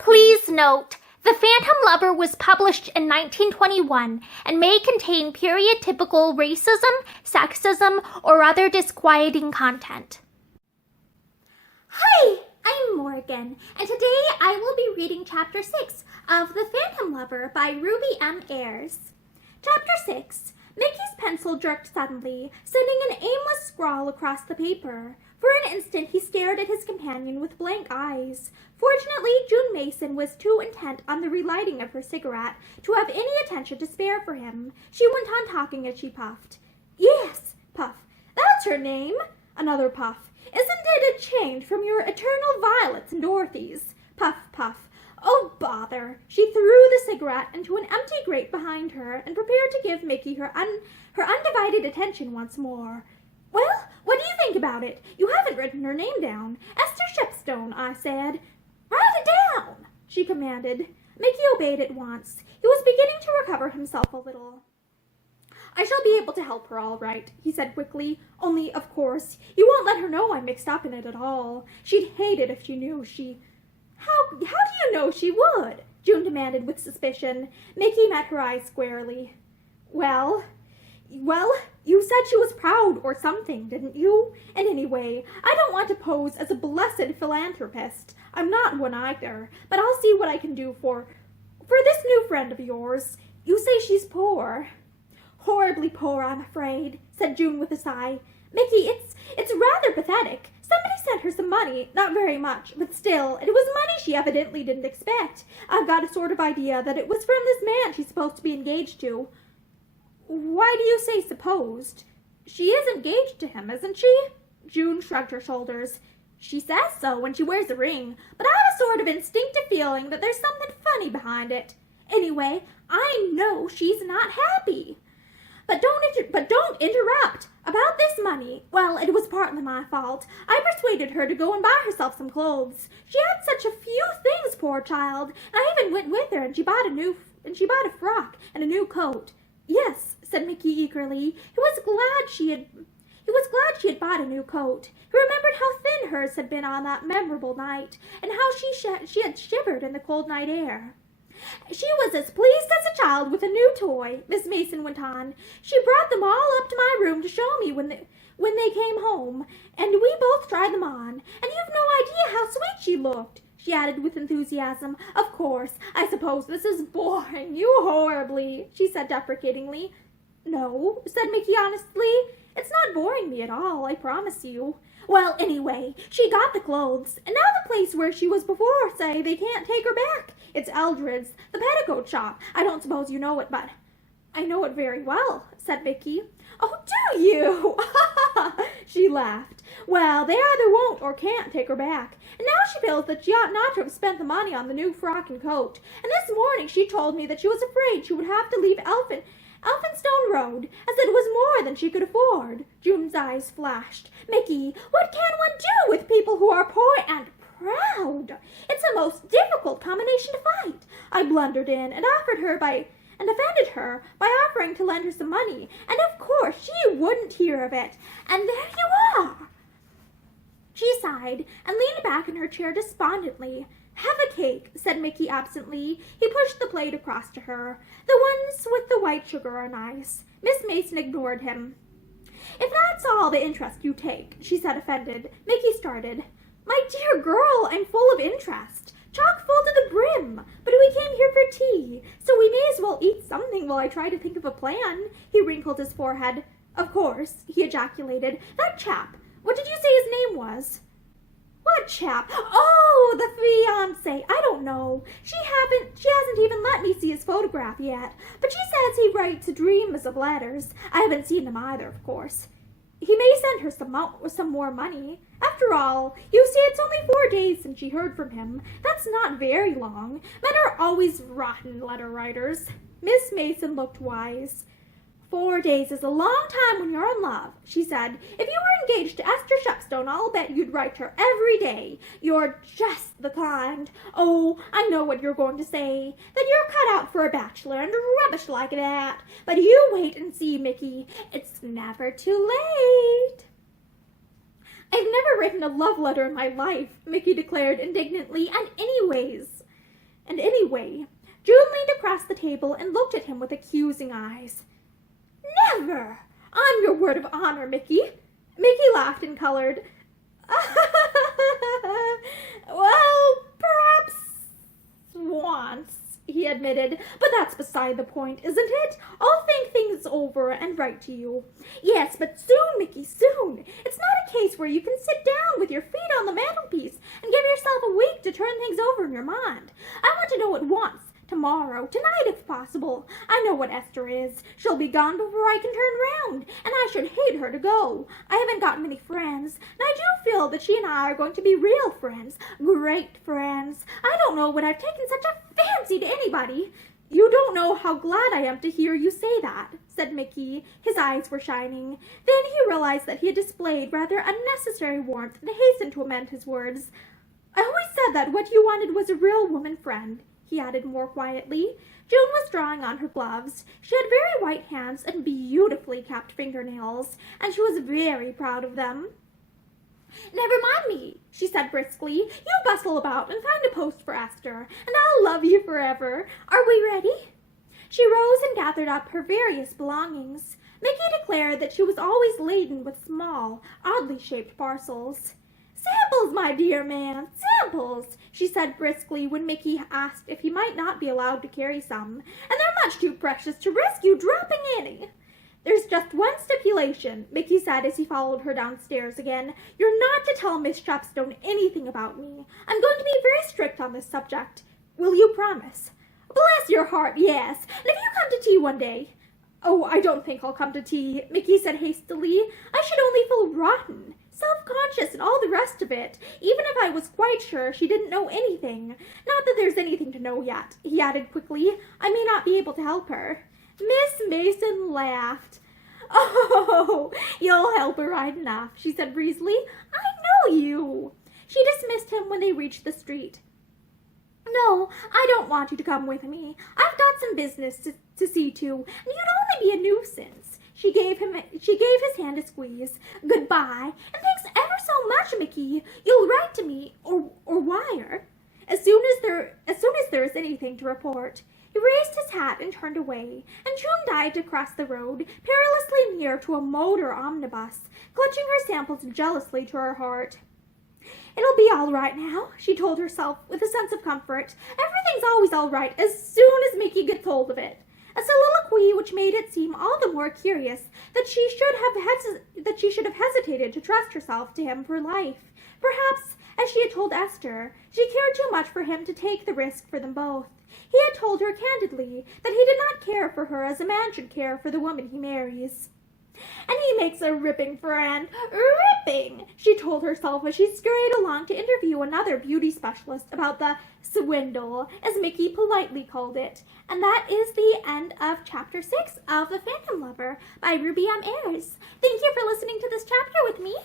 Please note, The Phantom Lover was published in 1921 and may contain period-typical racism, sexism, or other disquieting content. Hi, I'm Morgan, and today I will be reading Chapter 6 of The Phantom Lover by Ruby M. Ayres. Chapter 6. Mickey's pencil jerked suddenly, sending an aimless scrawl across the paper. For an instant he stared at his companion with blank eyes. Fortunately, June Mason was too intent on the relighting of her cigarette to have any attention to spare for him. She went on talking as she puffed. Yes, puff, that's her name. Another puff. Isn't it a change from your eternal violets and Dorothy's? Puff, puff. Oh, bother. She threw the cigarette into an empty grate behind her and prepared to give Mickey her undivided attention once more. Well, what do you think about it? You haven't written her name down. Esther Shepstone, I said. Write it down, she commanded. Mickey obeyed at once. He was beginning to recover himself a little. I shall be able to help her all right, he said quickly. Only, of course, you won't let her know I'm mixed up in it at all. She'd hate it if she knew How do you know she would? June demanded with suspicion. Mickey met her eyes squarely. Well, you said she was proud or something, didn't you? And anyway, I don't want to pose as a blessed philanthropist. I'm not one either, but I'll see what I can do for this new friend of yours. You say she's poor. Horribly poor, I'm afraid, said June with a sigh. Mickey, it's rather pathetic. Somebody sent her some money, not very much, but still, it was money she evidently didn't expect. I've got a sort of idea that it was from this man she's supposed to be engaged to. Why do you say supposed? She is engaged to him, isn't she? June shrugged her shoulders. She says so when she wears a ring, but I have a sort of instinctive feeling that there's something funny behind it. Anyway, I know she's not happy. But don't interrupt. About this money, well, it was partly my fault. I persuaded her to go and buy herself some clothes. She had such a few things, poor child, and I even went with her, and she bought a frock and a new coat. Yes, said Mickey eagerly. He was glad she had bought a new coat. He remembered how thin hers had been on that memorable night, and how she had shivered in the cold night air. She was as pleased as a child with a new toy, Miss Mason went on. She brought them all up to my room to show me when they came home, and we both tried them on. And you've no idea how sweet she looked, she added with enthusiasm. Of course, I suppose this is boring you horribly, she said deprecatingly. No, said Mickey honestly. It's not boring me at all, I promise you. Well, anyway, she got the clothes, and now the place where she was before say they can't take her back. It's Eldred's, the petticoat shop. I don't suppose you know it, but I know it very well, said Mickey. Oh, do you? She laughed. Well, they either won't or can't take her back, and now she feels that she ought not to have spent the money on the new frock and coat. And this morning she told me that she was afraid she would have to leave Elphinstone Road, as it was more than she could afford. June's eyes flashed. Mickey, what can one do with people who are poor and proud? It's a most difficult combination to fight. I blundered in and offended her by offering to lend her some money, and of course she wouldn't hear of it. And there you are. She sighed and leaned back in her chair despondently. Have a cake, said Mickey absently. He pushed the plate across to her. The ones with the white sugar are nice. Miss Mason ignored him. If that's all the interest you take, she said, offended. Mickey started. My dear girl, I'm full of interest. Chock full to the brim. But we came here for tea, so we may as well eat something while I try to think of a plan. He wrinkled his forehead. Of course, he ejaculated. That chap. What did you say his name was? What chap? Oh, the fiancé. I don't know. She hasn't even let me see his photograph yet. But she says he writes dreams of letters. I haven't seen them either, of course. He may send her some more money. After all, you see, it's only 4 days since she heard from him. That's not very long. Men are always rotten letter writers. Miss Mason looked wise. 4 days is a long time when you're in love, she said. If you were engaged to Esther Shepstone, I'll bet you'd write her every day. You're just the kind. Oh, I know what you're going to say, that you're cut out for a bachelor and rubbish like that. But you wait and see, Mickey. It's never too late. I've never written a love letter in my life, Mickey declared indignantly, and anyways. anyway? June leaned across the table and looked at him with accusing eyes. Never! On your word of honor, Mickey. Mickey laughed and colored. Well, perhaps once, he admitted, but that's beside the point, isn't it? I'll think things over and write to you. Yes, but soon, Mickey, soon. It's not a case where you can sit down with your feet on the mantelpiece and give yourself a week to turn things over in your mind. I want to know at once. Tomorrow, tonight if possible. I know what Esther is. She'll be gone before I can turn round, and I should hate her to go. I haven't got many friends, and I do feel that she and I are going to be real friends. Great friends. I don't know when I've taken such a fancy to anybody. You don't know how glad I am to hear you say that, said Mickey. His eyes were shining. Then he realized that he had displayed rather unnecessary warmth and hastened to amend his words. I always said that what you wanted was a real woman friend, he added more quietly. June was drawing on her gloves. She had very white hands and beautifully kept fingernails, and she was very proud of them. Never mind me, she said briskly. You bustle about and find a post for Esther, and I'll love you forever. Are we ready? She rose and gathered up her various belongings. Mickey declared that she was always laden with small, oddly shaped parcels. Samples, my dear man, samples, she said briskly when Mickey asked if he might not be allowed to carry some, and they're much too precious to risk you dropping any. There's just one stipulation, Mickey said as he followed her downstairs again. You're not to tell Miss Shepstone anything about me. I'm going to be very strict on this subject. Will you promise? Bless your heart, yes. And if you come to tea one day... Oh, I don't think I'll come to tea, Mickey said hastily. I should only feel rotten, self-conscious and all the rest of it, even if I was quite sure she didn't know anything. Not that there's anything to know yet, he added quickly. I may not be able to help her. Miss Mason laughed. Oh, you'll help her right enough, she said breezily. I know you. She dismissed him when they reached the street. No, I don't want you to come with me. I've got some business to see to, and you'd only be a nuisance. She gave his hand a squeeze. Goodbye, and thanks ever so much, Mickey. You'll write to me or wire as soon as there is anything to report. He raised his hat and turned away, and June dived across the road, perilously near to a motor omnibus, clutching her samples jealously to her heart. It'll be all right now, she told herself with a sense of comfort. Everything's always all right as soon as Mickey gets hold of it. A soliloquy which made it seem all the more curious that she should have hesitated to trust herself to him for life. Perhaps, as she had told Esther, she cared too much for him to take the risk for them both. He had told her candidly that he did not care for her as a man should care for the woman he marries. And he makes a ripping friend. Ripping, she told herself as she scurried along to interview another beauty specialist about the swindle, as Mickey politely called it. And that is the end of Chapter 6 of The Phantom Lover by Ruby M. Ayres. Thank you for listening to this chapter with me.